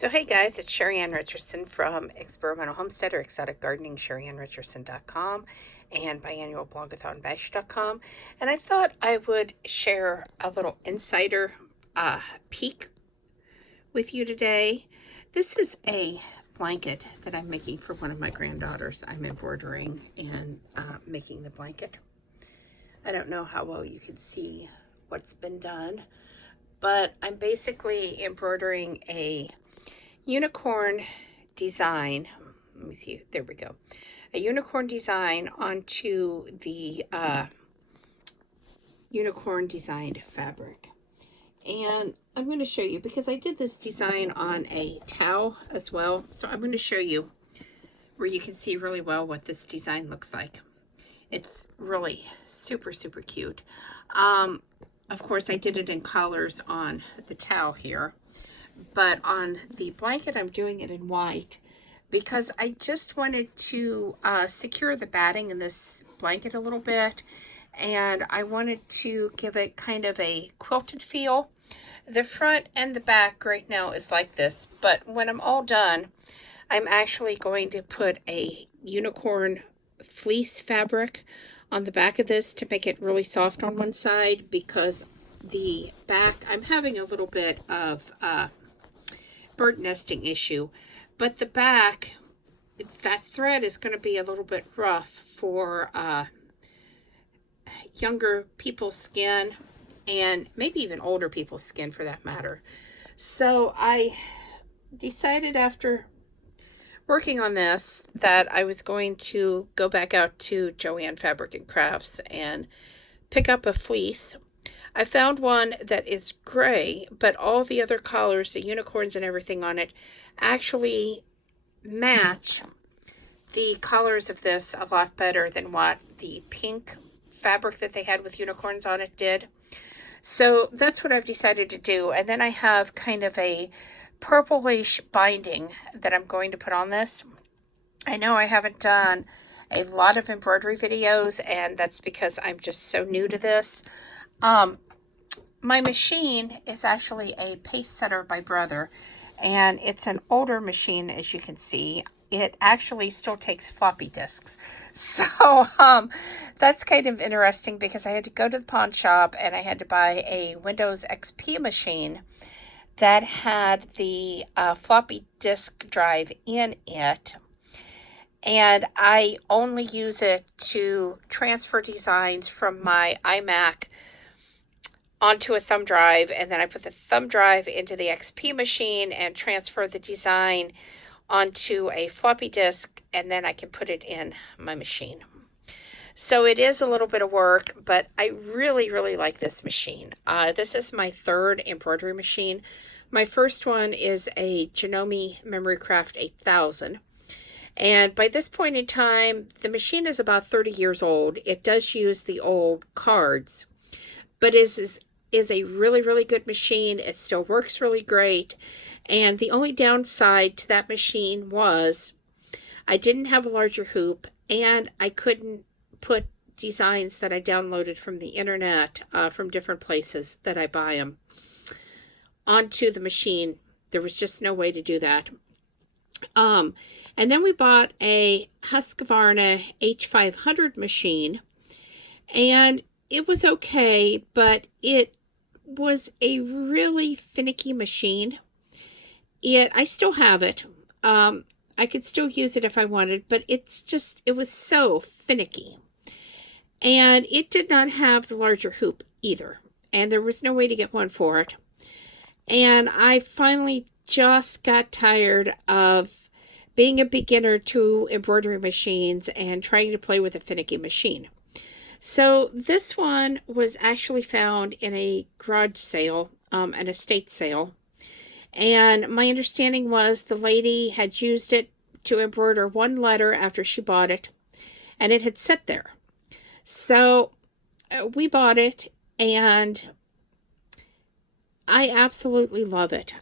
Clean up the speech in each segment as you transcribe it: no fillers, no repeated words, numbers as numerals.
So hey guys, it's Sheri Richerson from Experimental Homesteader, Exotic Gardening, SheriAnnRicherson.com, and biannualblongathonbash.com. And I thought I would share a little insider peek with you today. This is a blanket that I'm making for one of my granddaughters. I'm embroidering and making the blanket. I don't know how well you can see what's been done, but I'm basically embroidering a unicorn design. Let me see, there we go. A unicorn design onto the unicorn designed fabric. And I'm going to show you, because I did this design on a towel as well. So I'm going to show you where you can see really well what this design looks like. It's really super, super cute. Of course, I did it in colors on the towel here. But on the blanket, I'm doing it in white because I just wanted to secure the batting in this blanket a little bit, and I wanted to give it kind of a quilted feel. The front and the back right now is like this, but when I'm all done, I'm actually going to put a unicorn fleece fabric on the back of this to make it really soft on one side, because the back, I'm having a little bit of bird nesting issue, but the back, that thread is going to be a little bit rough for younger people's skin, and maybe even older people's skin for that matter. So I decided, after working on this, that I was going to go back out to Joann Fabric and Crafts and pick up a fleece. I found one that is gray, but all the other colors, the unicorns and everything on it, actually match the colors of this a lot better than what the pink fabric that they had with unicorns on it did. So that's what I've decided to do. And then I have kind of a purplish binding that I'm going to put on this. I know I haven't done a lot of embroidery videos, and that's because I'm just so new to this. My machine is actually a paste setter by Brother, and it's an older machine, as you can see. It actually still takes floppy disks. So that's kind of interesting, because I had to go to the pawn shop and I had to buy a Windows XP machine that had the floppy disk drive in it. And I only use it to transfer designs from my iMac onto a thumb drive, and then I put the thumb drive into the XP machine and transfer the design onto a floppy disk, and then I can put it in my machine. So it is a little bit of work, but I really, really like this machine. This is my third embroidery machine. My first one is a Janome Memorycraft 8000. And by this point in time, the machine is about 30 years old. It does use the old cards, but is a really, really good machine. It still works really great. And the only downside to that machine was I didn't have a larger hoop, and I couldn't put designs that I downloaded from the internet, from different places that I buy them, onto the machine. There was just no way to do that. And then we bought a Husqvarna H500 machine, and it was okay, but it was a really finicky machine. I still have it. I could still use it if I wanted, but it was so finicky. And it did not have the larger hoop either, and there was no way to get one for it. And I finally just got tired of being a beginner to embroidery machines and trying to play with a finicky machine. So this one was actually found in a garage sale, an estate sale. And my understanding was the lady had used it to embroider one letter after she bought it, and it had sat there. So we bought it, and I absolutely love it.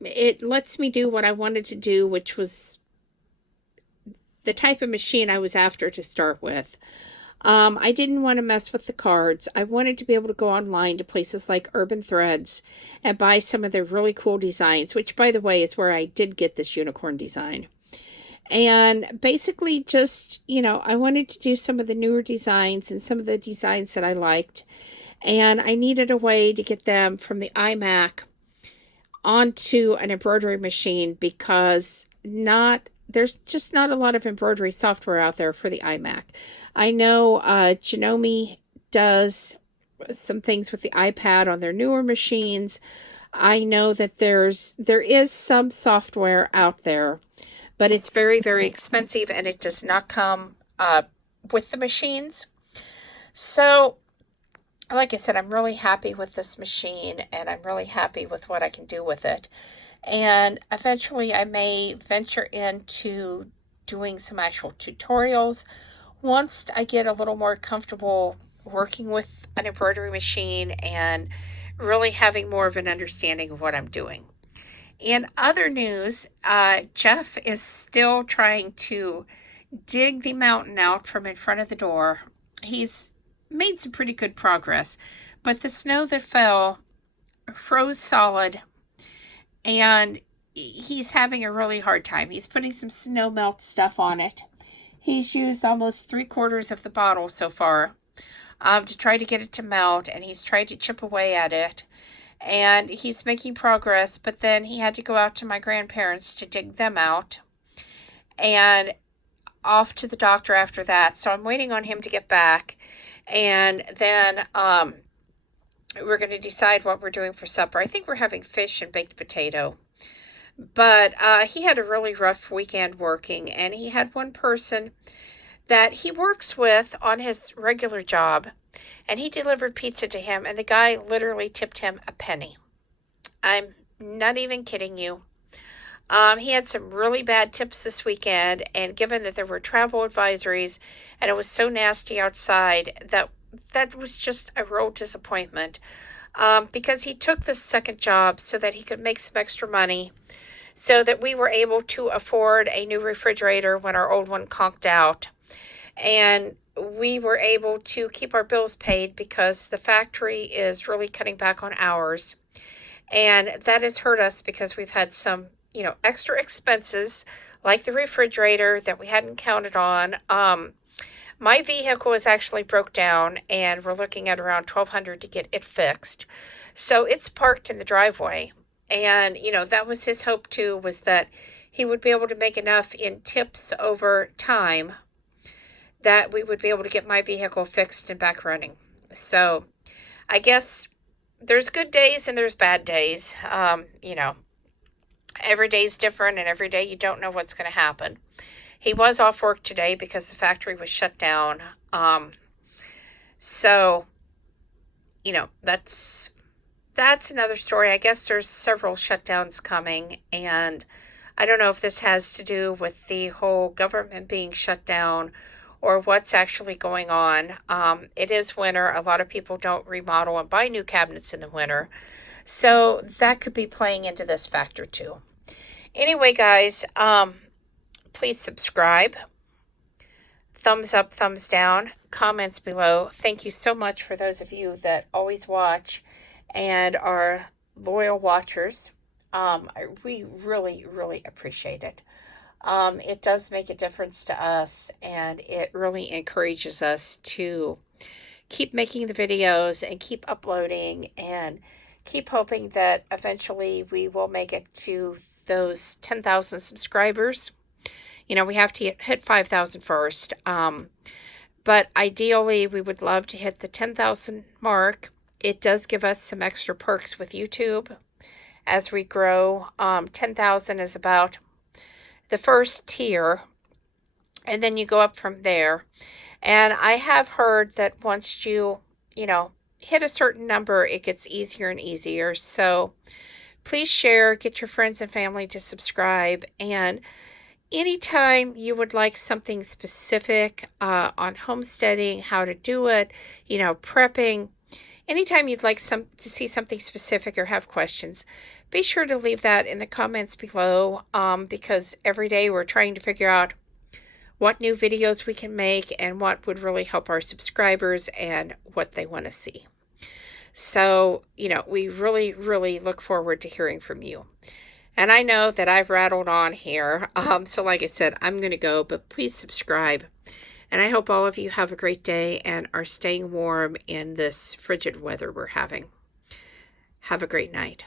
It lets me do what I wanted to do, which was the type of machine I was after to start with. I didn't want to mess with the cards. I wanted to be able to go online to places like Urban Threads and buy some of their really cool designs, which, by the way, is where I did get this unicorn design. And basically just, I wanted to do some of the newer designs and some of the designs that I liked. And I needed a way to get them from the iMac onto an embroidery machine because there's just not a lot of embroidery software out there for the iMac. I know Janome does some things with the iPad on their newer machines. I know that there is some software out there, but it's very, very expensive and it does not come with the machines. So, like I said, I'm really happy with this machine and I'm really happy with what I can do with it. And eventually I may venture into doing some actual tutorials once I get a little more comfortable working with an embroidery machine and really having more of an understanding of what I'm doing. In other news, Jeff is still trying to dig the mountain out from in front of the door. He's made some pretty good progress, but the snow that fell froze solid and he's having a really hard time. He's putting some snow melt stuff on it. He's used almost 3/4 of the bottle so far to try to get it to melt, and he's tried to chip away at it, and he's making progress, but then he had to go out to my grandparents to dig them out and off to the doctor after that. So I'm waiting on him to get back, and then we're going to decide what we're doing for supper. I think we're having fish and baked potato. But he had a really rough weekend working, and he had one person that he works with on his regular job, and he delivered pizza to him, and the guy literally tipped him a penny. I'm not even kidding you. He had some really bad tips this weekend, and given that there were travel advisories and it was so nasty outside, that was just a real disappointment. Because he took this second job so that he could make some extra money, so that we were able to afford a new refrigerator when our old one conked out. And we were able to keep our bills paid because the factory is really cutting back on hours. And that has hurt us because we've had some, extra expenses like the refrigerator that we hadn't counted on. My vehicle is actually broke down and we're looking at around $1,200 to get it fixed. So it's parked in the driveway. And, that was his hope too, was that he would be able to make enough in tips over time that we would be able to get my vehicle fixed and back running. So I guess there's good days and there's bad days. Every day's different and every day you don't know what's going to happen. He was off work today because the factory was shut down. So, that's another story. I guess there's several shutdowns coming, and I don't know if this has to do with the whole government being shut down or what's actually going on. It is winter. A lot of people don't remodel and buy new cabinets in the winter. So that could be playing into this factor too. Anyway, guys, please subscribe. Thumbs up, thumbs down, comments below. Thank you so much for those of you that always watch and are loyal watchers. We really, really appreciate it. It does make a difference to us, and it really encourages us to keep making the videos and keep uploading and keep hoping that eventually we will make it to those 10,000 subscribers. We have to hit 5,000 first. But ideally, we would love to hit the 10,000 mark. It does give us some extra perks with YouTube as we grow. 10,000 is about the first tier, and then you go up from there. And I have heard that once you hit a certain number, it gets easier and easier. So please share, get your friends and family to subscribe, and anytime you would like something specific on homesteading, how to do it, prepping, anytime you'd like to see something specific or have questions, be sure to leave that in the comments below, because every day we're trying to figure out what new videos we can make and what would really help our subscribers and what they want to see. So, we really, really look forward to hearing from you. And I know that I've rattled on here. So like I said, I'm going to go, but please subscribe. And I hope all of you have a great day and are staying warm in this frigid weather we're having. Have a great night.